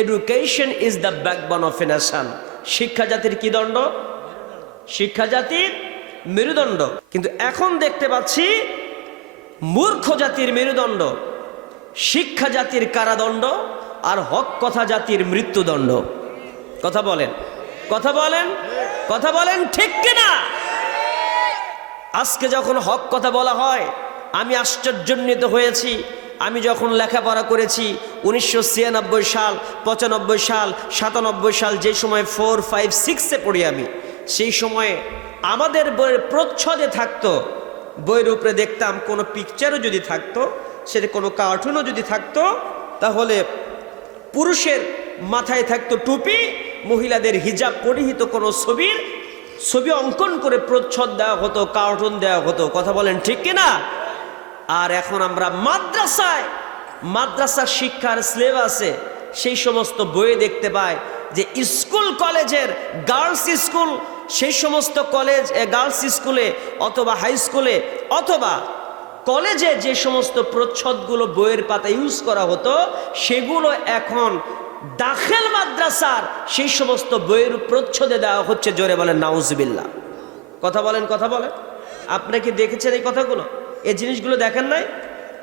Education is the backbone of a nation. শিক্ষা জাতির কি দণ্ড? শিক্ষা জাতির মেরুদণ্ড। কিন্তু এখন দেখতে পাচ্ছি মূর্খ জাতির মেরুদণ্ড, শিক্ষা জাতির কারাদণ্ড, আর হক কথা জাতির মৃত্যুদণ্ড। কথা বলেন, কথা বলেন, কথা বলেন, ঠিক কিনা? আজকে যখন হক কথা বলা হয় আমি আশ্চর্যান্বিত হয়েছি। আমি যখন লেখাপড়া করেছি 1996 সাল, 95 সাল, 97 সাল, যে সময় 4, 5, 6-এ পড়ি আমি, সেই সময়ে আমাদের বইয়ের প্রচ্ছদে থাকতো, বইয়ের উপরে দেখতাম কোনো পিকচারও যদি থাকতো, সেটা কোনো কার্টুনও যদি থাকতো, তাহলে পুরুষের মাথায় থাকতো টুপি, মহিলাদের হিজাব পরিহিত কোনো ছবি অঙ্কন করে প্রচ্ছদ দেওয়া হতো, কার্টুন দেওয়া হতো। কথা বলেন ঠিক কিনা? আর এখন আমরা মাদ্রাসার শিক্ষার সিলেবাসে সেই সমস্ত বইয়ে দেখতে পাই যে স্কুল কলেজের গার্লস স্কুল, সেই সমস্ত কলেজ গার্লস স্কুলে অথবা হাই স্কুলে অথবা কলেজে যে সমস্ত প্রচ্ছদগুলো বইয়ের পাতা ইউজ করা হতো, সেগুলো এখন দাখিল মাদ্রাসার সেই সমস্ত বইয়ের প্রচ্ছদে দেওয়া হচ্ছে। জোরে বলেন নাউজুবিল্লাহ। কথা বলেন, কথা বলেন। আপনারা কি দেখেছেন এই কথাগুলো? এই জিনিসগুলো দেখেন নাই?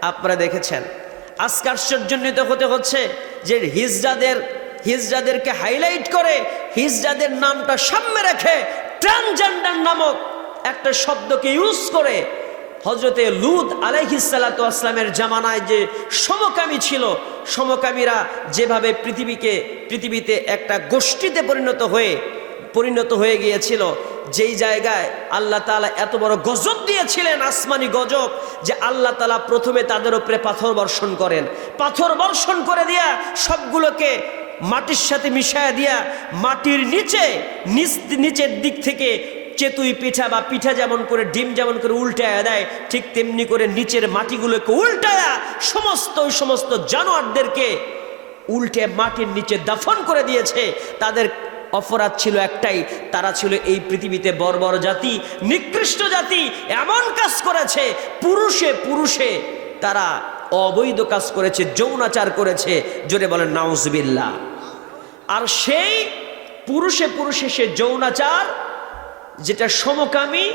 আপনারা দেখেছেন। আজকে আশ্চর্যান্বিত হতে হচ্ছে যে হিজড়াদেরকে হাইলাইট করে, হিজড়াদের নামটা সামনে রেখে ট্রান্সজেন্ডার নামক একটা শব্দকে ইউজ করে হযরতে লূত আলাইহিস সালাতু ওয়াস সালামের জামানায় যে সমকামী ছিল, সমকামীরা যেভাবে পৃথিবীতে একটা গোষ্ঠীতে পরিণত হয়ে গিয়েছিল, যেই জায়গায় আল্লাহ তাআলা এত বড় গজব দিয়েছিলেন, আসমানি গজব, যে আল্লাহ তাআলা প্রথমে তাদের উপরে পাথর বর্ষণ করেন। পাথর বর্ষণ করে দিয়া সবগুলোকে মাটির সাথে মিশায়া দিয়া মাটির নিচের দিক থেকে চেতুই পিঠা বা পিঠা যেমন করে ডিম যেমন করে উল্টায়া দেয়, ঠিক তেমনি করে নিচের মাটিগুলোকে উল্টায়া সমস্ত জানোয়ারদেরকে উল্টে মাটির নিচে দাফন করে দিয়েছে। তাদের অপরাধ ছিল একটাই, তারা ছিল এই পৃথিবীতে বর্বর জাতি, নিকৃষ্ট জাতি। এমন কাজ করেছে, পুরুষে তারা অবৈধ কাজ করেছে, যৌনাচার করেছে। জোরে বলেন নাউজুবিল্লাহ। আর সেই পুরুষে সে যৌনাচার, যেটা সমকামী,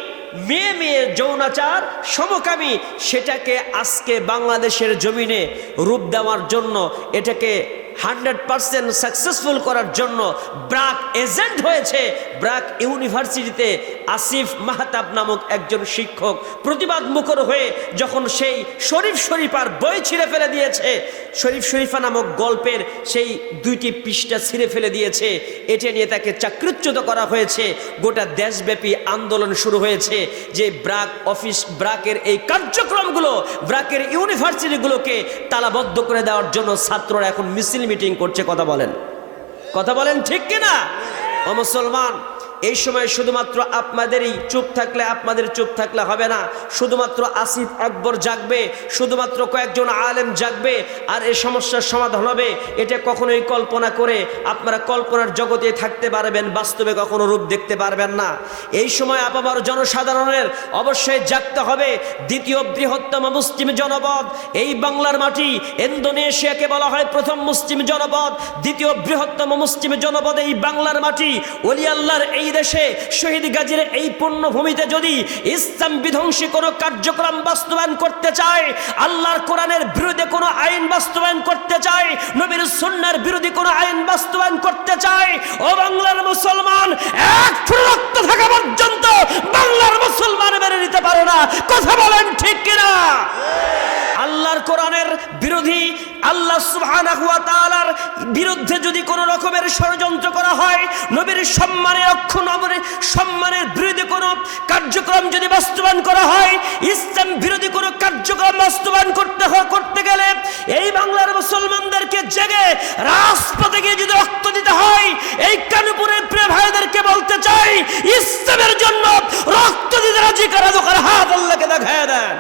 মেয়ে যৌনাচার সমকামী, সেটাকে আজকে বাংলাদেশের জমিনে রূপ দেওয়ার জন্য, এটাকে 100% সাকসেসফুল করার জন্য ব্র্যাক এজেন্ট হয়েছে। ব্র্যাক ইউনিভার্সিটিতে আসিফ মাহতাব নামক একজন শিক্ষক প্রতিবাদ মুখর হয়ে যখন সেই শরীফ শরীফার বই ছিঁড়ে ফেলে দিয়েছে, শরীফ শরীফা নামক গল্পের সেই 2টি পৃষ্ঠা ছিঁড়ে ফেলে দিয়েছে, এটা নিয়ে তাকে চাকরিচ্যুত করা হয়েছে। গোটা দেশব্যাপী আন্দোলন শুরু হয়েছে যে ব্র্যাকের এই কার্যক্রমগুলো, ব্র্যাকের ইউনিভার্সিটিগুলোকে তালাবদ্ধ করে দেওয়ার জন্য ছাত্ররা এখন মিটিং করছে। কথা বলেন ঠিক কিনা? ও মুসলমান, এই সময় শুধুমাত্র আপনাদের চুপ থাকলে হবে না। শুধুমাত্র আসিফ আকবর জাগবে, শুধুমাত্র কয়েকজন আলেম জাগবে আর এই সমস্যার সমাধান হবে, এটা কখনোই কল্পনা করে আপনারা কল্পনার জগতে থাকতে পারবেন, বাস্তবে কখনো রূপ দেখতে পারবেন না। এই সময় আপামর জনসাধারণের অবশ্যই জাগতে হবে। দ্বিতীয় বৃহত্তম মুসলিম জনপদ এই বাংলার মাটি, ইন্দোনেশিয়াকে বলা হয় প্রথম মুসলিম জনপদ, দ্বিতীয় বৃহত্তম মুসলিম জনপদ এই বাংলার মাটি। ওলি আল্লাহর এই দেশে শহীদ গাজীর এই পুণ্যভূমিতে যদি ইসলাম বিধ্বংসী কোনো কার্যক্রম বাস্তবায়ন করতে চায়, আল্লাহর কোরআনের বিরুদ্ধে কোনো আইন বাস্তবায়ন করতে চায়, নবীর সুন্নাহর বিরোধী কোনো আইন বাস্তবায়ন করতে চায়, ও বাংলার মুসলমান, এক ফোঁটা রক্ত থাকা পর্যন্ত বাংলার মুসলমান মেনে নিতে পারে না। কথা বলেন ঠিক কিনা? আল্লাহর কোরআনের বিরোধী, আল্লাহ সুবহানাহু ওয়া তাআলার বিরুদ্ধে যদি কোনো রকমের ষড়যন্ত্র করা হয়, নবীর সম্মানের বিরোধী কোনো কার্যক্রম যদি বাস্তবায়ন করা হয়, ইসলাম বিরোধী কোনো কার্যক্রম বাস্তবায়ন করতে গেলে এই বাংলার মুসলমানদেরকে জেগে রাজপথে গিয়ে যদি রক্ত দিতে হয়, এই কানুপুরের প্রিয় ভাইদেরকে বলতে চাই, ইসলামের জন্য রক্ত দিতে রাজি কারা দোকান হাত আল্লাহকে দেখায় দেন।